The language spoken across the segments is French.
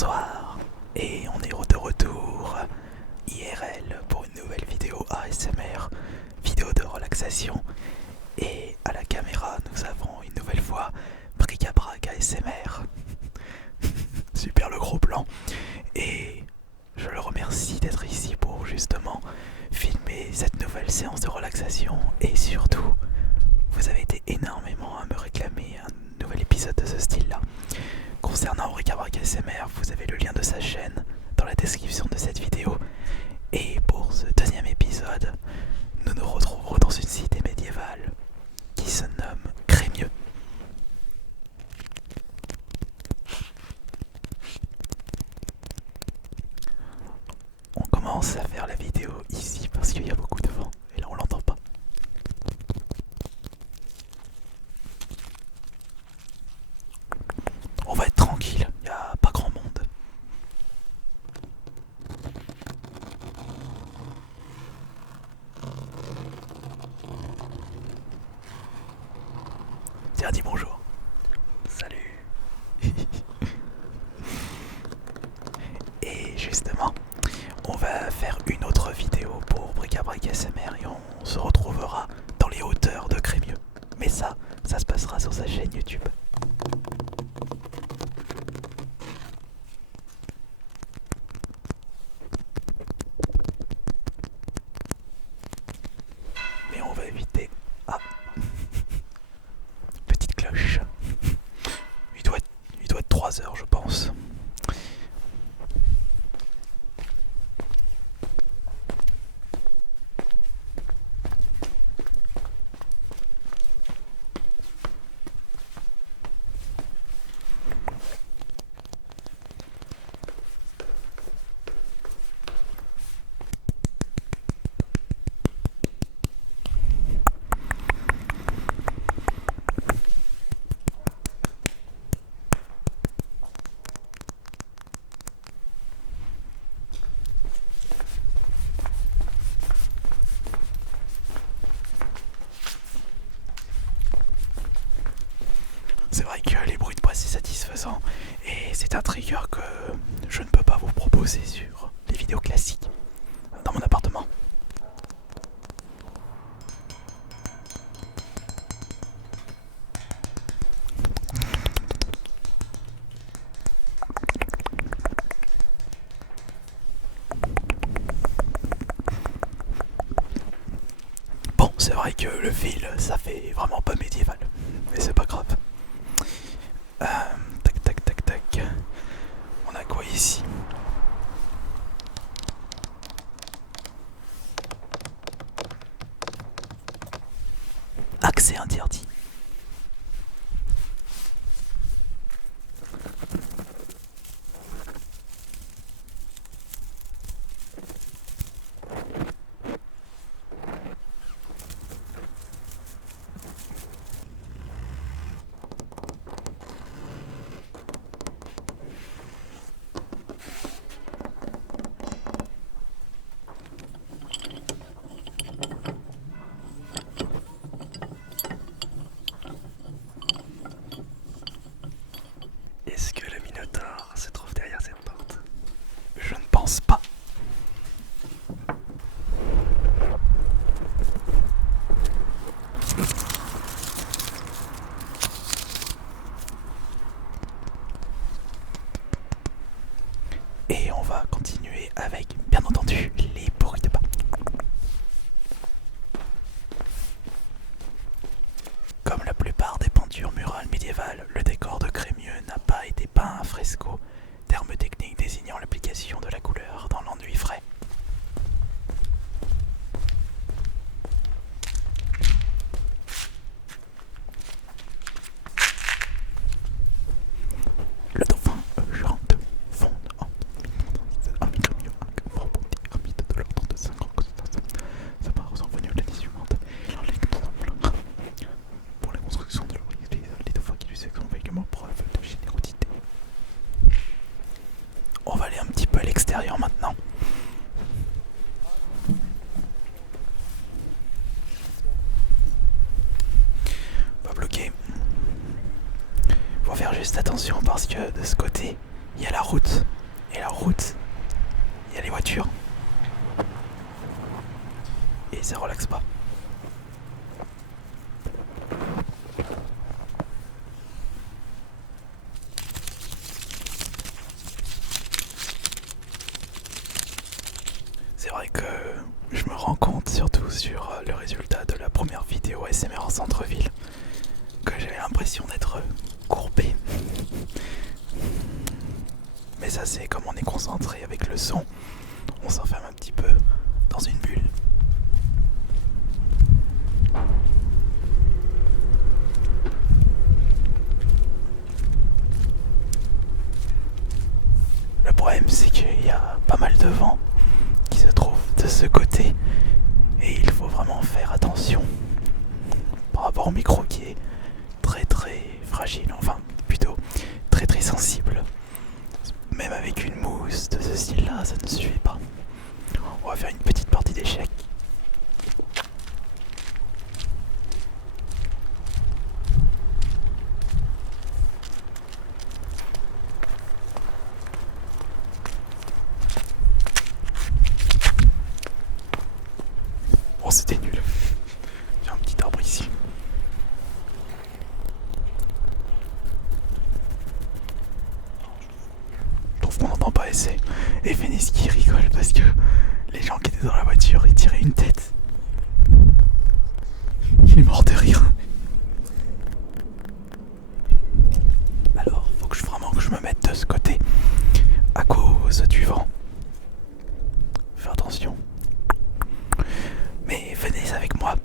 Bonsoir, et on est de retour IRL pour une nouvelle vidéo ASMR, vidéo de relaxation. Et à la caméra, nous avons une nouvelle fois Bric-à-Brac ASMR. Super le gros plan. Et je le remercie d'être ici pour justement filmer cette nouvelle séance de relaxation. Et surtout, vous avez été énormément à me réclamer un nouvel épisode de ce style-là. Concernant Bric-à-Brac ASMR, vous avez le lien de sa chaîne dans la description de cette vidéo. Et pour ce deuxième épisode, nous nous retrouverons dans une cité médiévale qui se nomme Crémieux. On commence à faire la vidéo ici parce qu'il y a beaucoup de vent et là on l'entend pas. On va être tranquille, il n'y a pas grand monde. Tiens, dis bonjour. Salut. Et justement, on va faire une autre vidéo pour Bric-à-Brac ASMR et on se retrouvera dans les hauteurs de Crémieux. Mais ça se passera sur sa chaîne YouTube. Mais on va éviter... Ah, petite cloche. Il doit être 3 heures je pense. C'est vrai que les bruits de bois c'est satisfaisant et c'est un trigger que je ne peux pas vous proposer sur les vidéos classiques dans mon appartement. Bon, c'est vrai que le fil ça fait vraiment pas médiéval, mais c'est pas grave. Tac tac tac tac. On a quoi ici? Accès interdit. Est-ce que le Minotaure se trouve derrière cette porte? Je ne pense pas. Et on va continuer avec, bien entendu, les bruits de pas. Comme la plupart des peintures murales médiévales, le décor de Crémieux n'a pas été peint à fresco, terme technique désignant l'application de la couleur dans l'enduit frais. Le dauphin chante fonde en Crémieux, un rebondit, un mythe de l'ordre de 5 ans, sa part sont venus l'année suivante, il en l'exemple. Pour la construction de leur église, les dauphins qui lui sont également preuve de générosité. On va aller un petit peu à l'extérieur maintenant. Pas bloqué. Faut faire juste attention parce que de ce côté, il y a la route. Et la route, il y a les voitures. Et ça relaxe pas. C'est vrai que je me rends compte, surtout sur le résultat de la première vidéo ASMR en centre-ville, que j'avais l'impression d'être courbé. Mais ça, c'est comme on est concentré avec le son, on s'enferme un petit peu dans une bulle. Le problème, c'est qu'il y a pas mal de vent qui se trouve de ce côté et il faut vraiment faire attention par rapport au micro qui est très très fragile, enfin plutôt très très sensible. Même avec une mousse de ce style là, ça ne suffit pas. On va faire une petite partie d'échecs. Bon, c'était nul. J'ai un petit arbre ici. Je trouve qu'on n'entend pas assez. Et Phoenix qui rigole parce que les gens qui étaient dans la voiture, ils tiraient une tête. Il est mort de rire. Alors, faut que vraiment que je me mette de ce côté à cause du vent. Fais attention. Mais venez avec moi.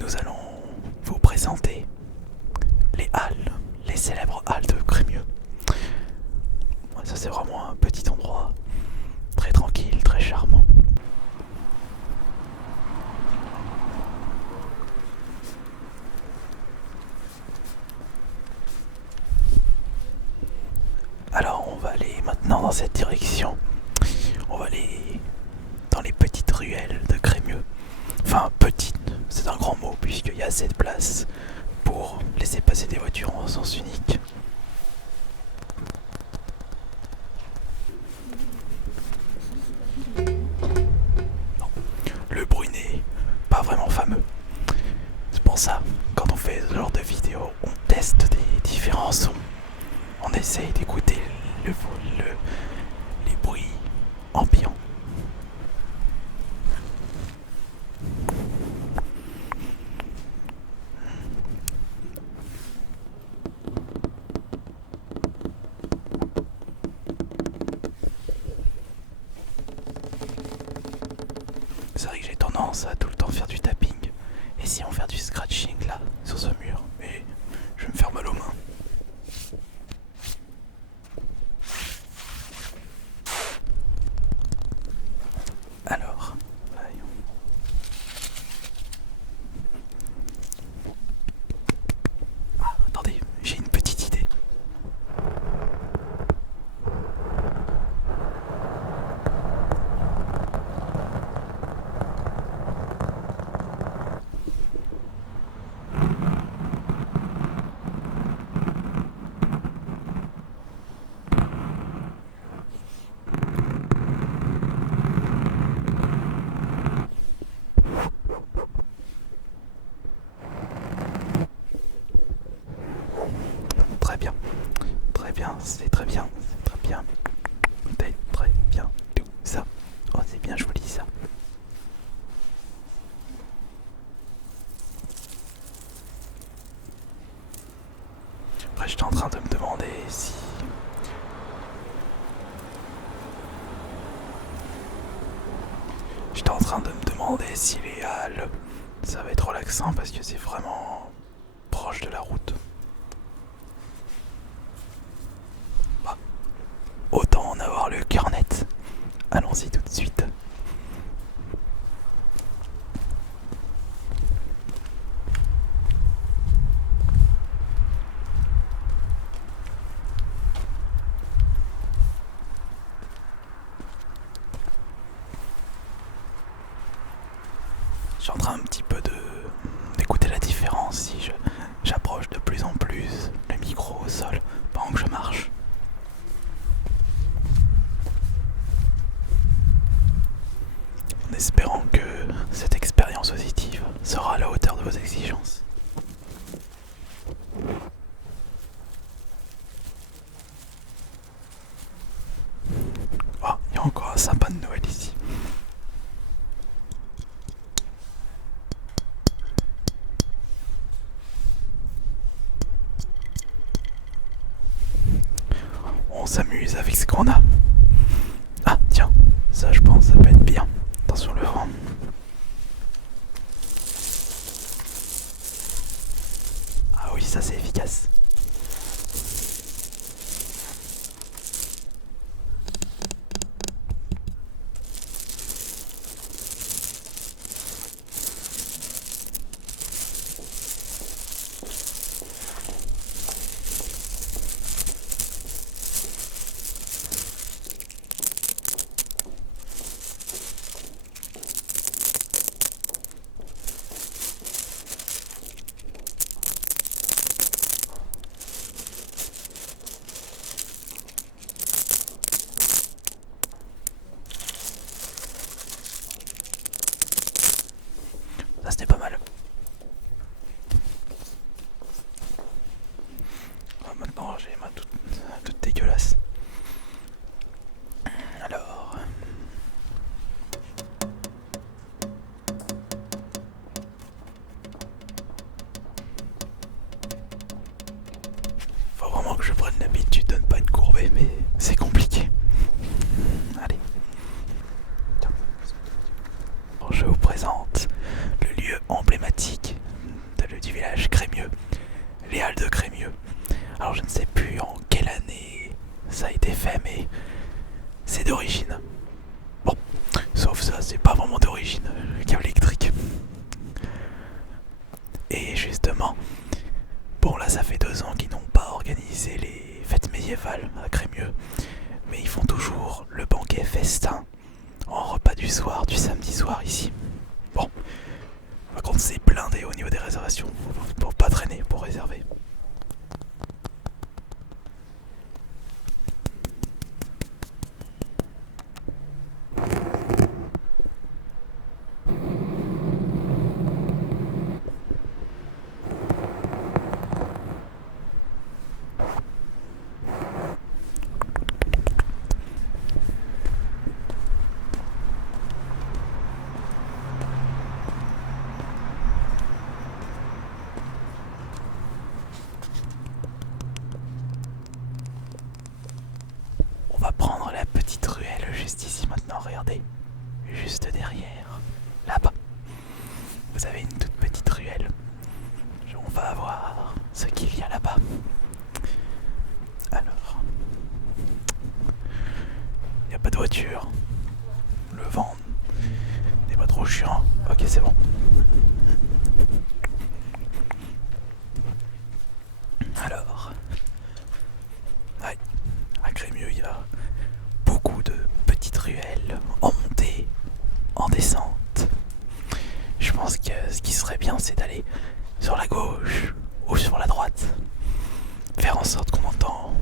Nous allons vous présenter les halles, les célèbres halles de Crémieux. Ça, c'est vraiment un petit endroit très tranquille, très charmant. Alors, on va aller maintenant dans cette direction. On va aller dans les petites ruelles de Crémieux. Enfin, petite, c'est un grand mot puisqu'il y a assez de place pour laisser passer des voitures en sens unique. Non, le bruit n'est pas vraiment fameux. C'est pour ça, quand on fait ce genre de vidéo, on teste des différents sons. On essaye d'écouter les bruits ambiants. C'est vrai que j'ai tendance à tout le temps faire du tapping. Et si on fait du scratching là, sur ce mur, mais je vais me faire mal aux mains. Alors, voyons. Ah, attendez, j'ai une petite idée. Très bien, c'est très bien, c'est très bien. C'est très bien, tout ça. Oh, c'est bien joli ça. Après, j'étais en train de me demander si... J'étais en train de me demander si les halles, ça va être relaxant parce que c'est vraiment proche de la route. Bah, autant en avoir le cœur net. Allons-y tout de suite. Je suis en train un petit peu d'écouter la différence si j'approche de plus en plus le micro au sol pendant que je marche. espérant que cette expérience auditive sera à la hauteur de vos exigences. Oh, il y a encore un sapin de Noël ici. On s'amuse avec ce qu'on a. Ah tiens, ça je pense ça peut être bien. Attention le vent. Ah oui, ça c'est efficace. Ça c'était pas mal. Ah, maintenant j'ai les mains toutes dégueulasses. Alors... faut vraiment que je prenne l'habitude de ne pas être courbé, mais c'est compliqué. Allez. Alors, je vous présente le lieu emblématique du village Crémieux, les Halles de Crémieux. Alors je ne sais plus en quelle année ça a été fait, mais c'est d'origine. Bon, sauf ça, c'est pas vraiment d'origine, le câble électrique. Et justement, bon là ça fait 2 ans qu'ils n'ont pas organisé les fêtes médiévales à Crémieux, mais ils font toujours le banquet festin en repas du soir, du samedi soir ici. Bon, par contre c'est blindé au niveau des réservations, pour pas traîner, pour réserver. On va prendre la petite ruelle juste ici maintenant, regardez. Juste derrière, là-bas. Vous avez une toute petite ruelle. On va voir ce qu'il y a là-bas. Alors, il n'y a pas de voiture. Le vent n'est pas trop chiant. Ok, c'est bon. Alors, ouais, à Crémieux, il y a beaucoup de petites ruelles en montée, en descente. Je pense que ce qui serait bien, c'est d'aller sur la gauche ou sur la droite. Faire en sorte qu'on entend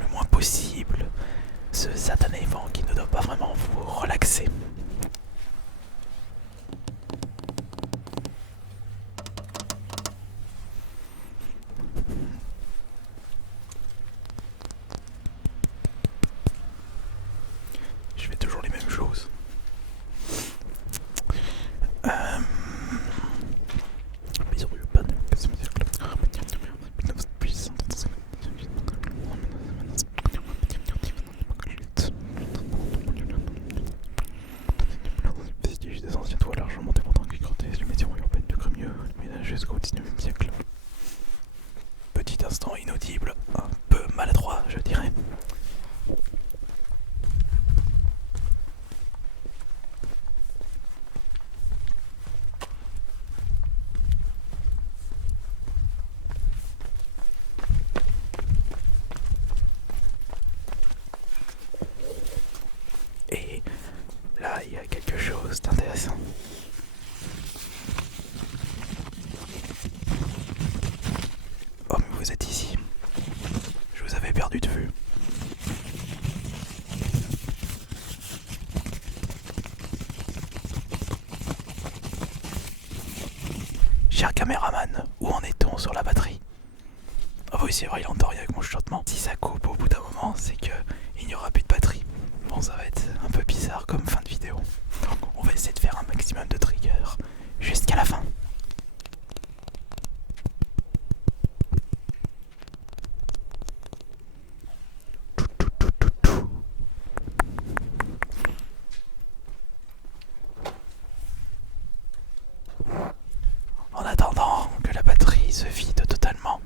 le moins possible ce satané vent qui ne doit pas vraiment vous relaxer. Je fais toujours les mêmes choses. Des anciens toits largement dépendants qui grandissent les maisons urbaines de Crémieux, jusqu'au XIXe siècle. Petit instant inaudible, un peu maladroit, je dirais. Et là, il y a quelque chose d'intéressant. Oh, mais vous êtes ici. Je vous avais perdu de vue. cher caméraman, où en est-on sur la batterie? Ah oui, c'est vrai, il entend rien avec mon chuchotement. Si ça coupe au bout d'un moment, c'est que il n'y aura plus de batterie. Bon, ça va être un peu bizarre comme fin de vidéo. Donc, on va essayer de faire un maximum de triggers jusqu'à la fin. En attendant que la batterie se vide totalement,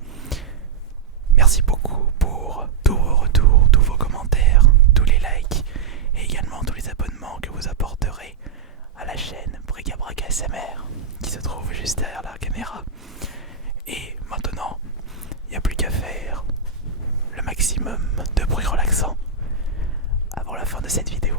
merci beaucoup pour tous vos retours, tous vos commentaires, tous les likes et également tous les abonnements que vous apporterez à la chaîne Bric-à-Brac ASMR qui se trouve juste derrière la caméra. Et maintenant, il n'y a plus qu'à faire le maximum de bruit relaxant avant la fin de cette vidéo.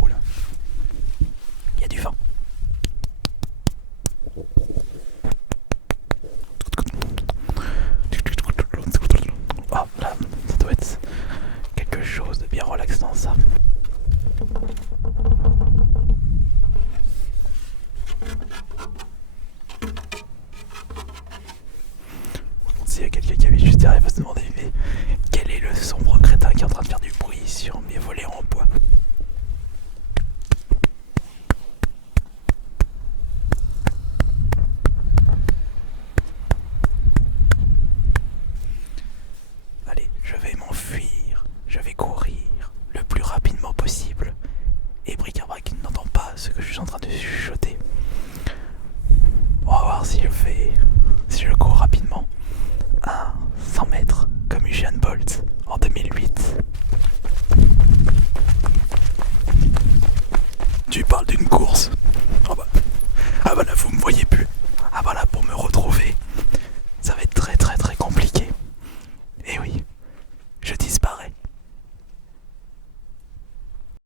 Oula, il y a du vent. Oh là, ça doit être quelque chose de bien relaxant ça. S'il y a quelqu'un qui habite juste derrière, il va se demander mais quel est le sombre crétin qui est en train de faire du bruit sur mes volets en bois. Allez, je vais m'enfuir, je vais courir le plus rapidement possible. Et Bric-à-Brac n'entend pas ce que je suis en train de chuchoter. On va voir si je cours rapidement à 100 mètres comme Usain Bolt en 2008. Tu parles d'une course?